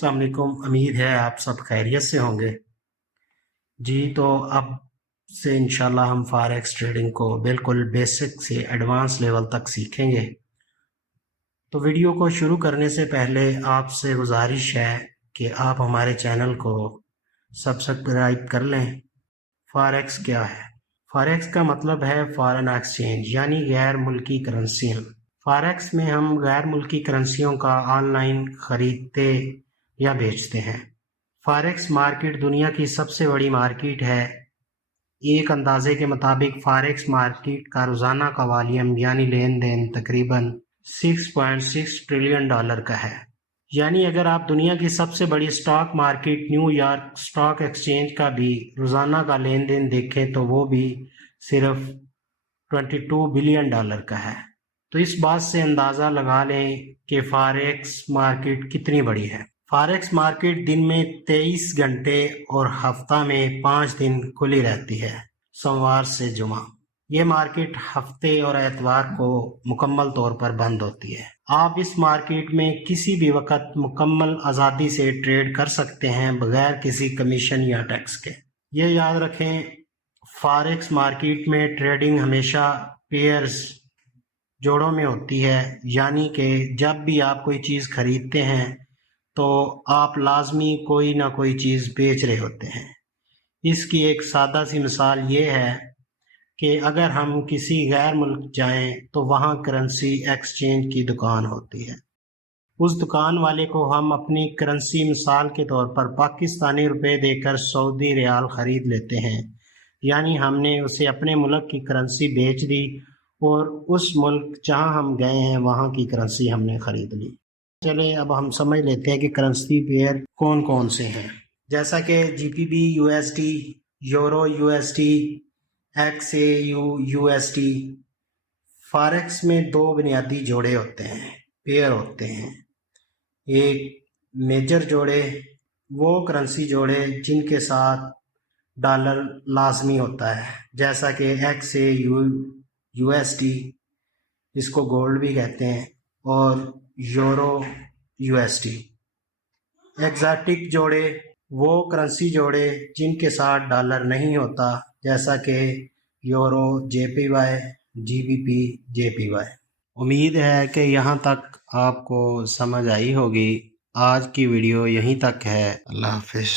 अस्सलाम वालेकुम। उम्मीद है आप सब खैरियत से होंगे जी। तो अब से इंशाल्लाह हम फॉरेक्स ट्रेडिंग को बिल्कुल बेसिक से एडवांस लेवल तक सीखेंगे। तो वीडियो को शुरू करने से पहले आपसे गुजारिश है कि आप हमारे चैनल को सब्सक्राइब कर लें। फॉरेक्स क्या है? फॉरेक्स का मतलब है फॉरेन एक्सचेंज, यानी गैर मुल्की करेंसियाँ। फॉरेक्स में हम गैर मुल्की करेंसियों का ऑनलाइन ख़रीदते या बेचते हैं। फॉरेक्स मार्केट दुनिया की सबसे बड़ी मार्केट है। एक अंदाजे के मुताबिक फॉरेक्स मार्केट का रोज़ाना का वॉल्यूम यानी लेन देन तकरीबन 6.6 ट्रिलियन डॉलर का है। यानी अगर आप दुनिया की सबसे बड़ी stock market New York stock exchange का भी रोज़ाना का लेन देन देखें तो वो भी सिर्फ 22 बिलियन डॉलर का है। तो इस बात से अंदाज़ा लगा लें कि फॉरेक्स मार्केट कितनी बड़ी है। फॉरेक्स मार्केट दिन में 23 घंटे और हफ्ता में 5 दिन खुली रहती है, सोमवार से जुमा। ये मार्केट हफ्ते और एतवार को मुकम्मल तौर पर बंद होती है। आप इस मार्केट में किसी भी वक्त मुकम्मल आज़ादी से ट्रेड कर सकते हैं बगैर किसी कमीशन या टैक्स के। ये याद रखें, फॉरेक्स मार्केट में ट्रेडिंग हमेशा पेयर्स जोड़ों में होती है, यानी कि जब भी आप कोई चीज़ खरीदते हैं तो आप लाजमी कोई ना कोई चीज़ बेच रहे होते हैं। इसकी एक सादा सी मिसाल ये है कि अगर हम किसी गैर मुल्क जाएं तो वहाँ करेंसी एक्सचेंज की दुकान होती है। उस दुकान वाले को हम अपनी करेंसी मिसाल के तौर पर पाकिस्तानी रुपए देकर सऊदी रियाल ख़रीद लेते हैं, यानी हमने उसे अपने मुल्क की करेंसी बेच दी और उस मुल्क जहां हम गए हैं वहां की करेंसी हमने ख़रीद ली। चले अब हम समझ लेते हैं कि करेंसी पेयर कौन कौन से हैं। जैसा कि GBP USD, euro USD, XAU USD. Forex में दो बुनियादी जोड़े होते हैं, पेयर होते हैं। एक मेजर जोड़े, वो करेंसी जोड़े जिनके साथ डॉलर लाजमी होता है, जैसा कि एक्सएयू यूएसडी, इसको गोल्ड भी कहते हैं, और यूरो यूएसडी। एग्जॉटिक जोड़े, वो करेंसी जोड़े जिनके साथ डॉलर नहीं होता, जैसा कि यूरो जेपीवाई, जीबीपी जेपीवाई। उम्मीद है कि यहाँ तक आपको समझ आई होगी। आज की वीडियो यहीं तक है। अल्लाह हाफिज़।